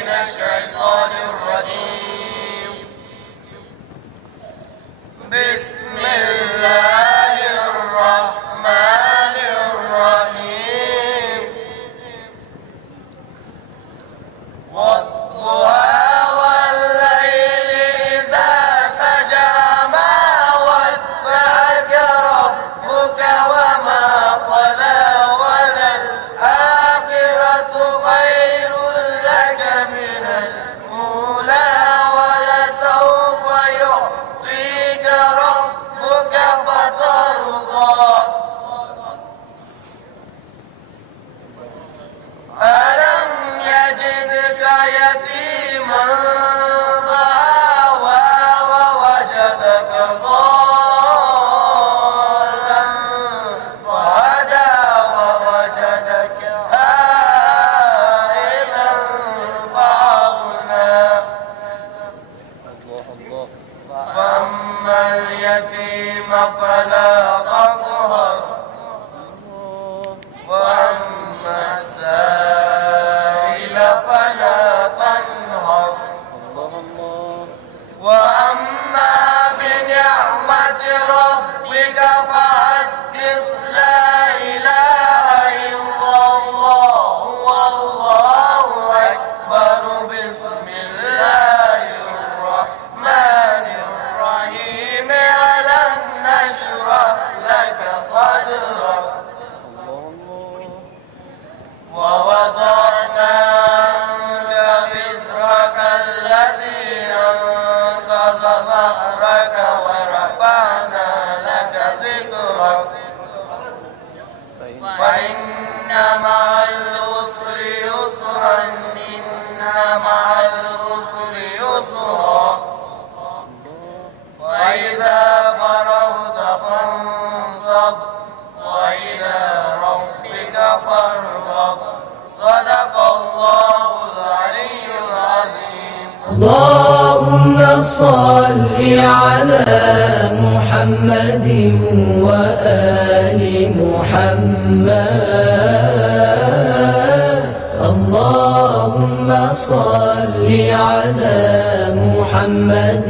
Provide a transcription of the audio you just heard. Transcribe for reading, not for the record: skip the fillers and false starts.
من الشيطان الرجيم. بسم الله الرحمن الرحيم. والضحى والليل إذا سجى ما ودعك ربك وما قلى وللآخرة خير لك من الأولى ولسوف يعطيك ربك فترضى. ألم يجدك يتيما فآوى ووجدك ضالا فهدى ووجدك عائلا فأغنى. فأما اليتيم فلا تقهر وأما السائل فلا تنهر. وأما بنعمة ربك فحدث. لا إله إلا الله والله أكبر. بسم الله الرحمن الرحيم. ألم نشرح لك صدرك ووضعنا عنك وزرك الذي أنقض ظهرك ورفعنا لك ذكرك. فإن مع العسر يسرا إن مع العسر يسرا. فإذا فرغت فانصب وإلى ربك فارغب. صدق الله العلي العظيم. اللهم صل على محمد وآل محمد. اللهم صل على محمد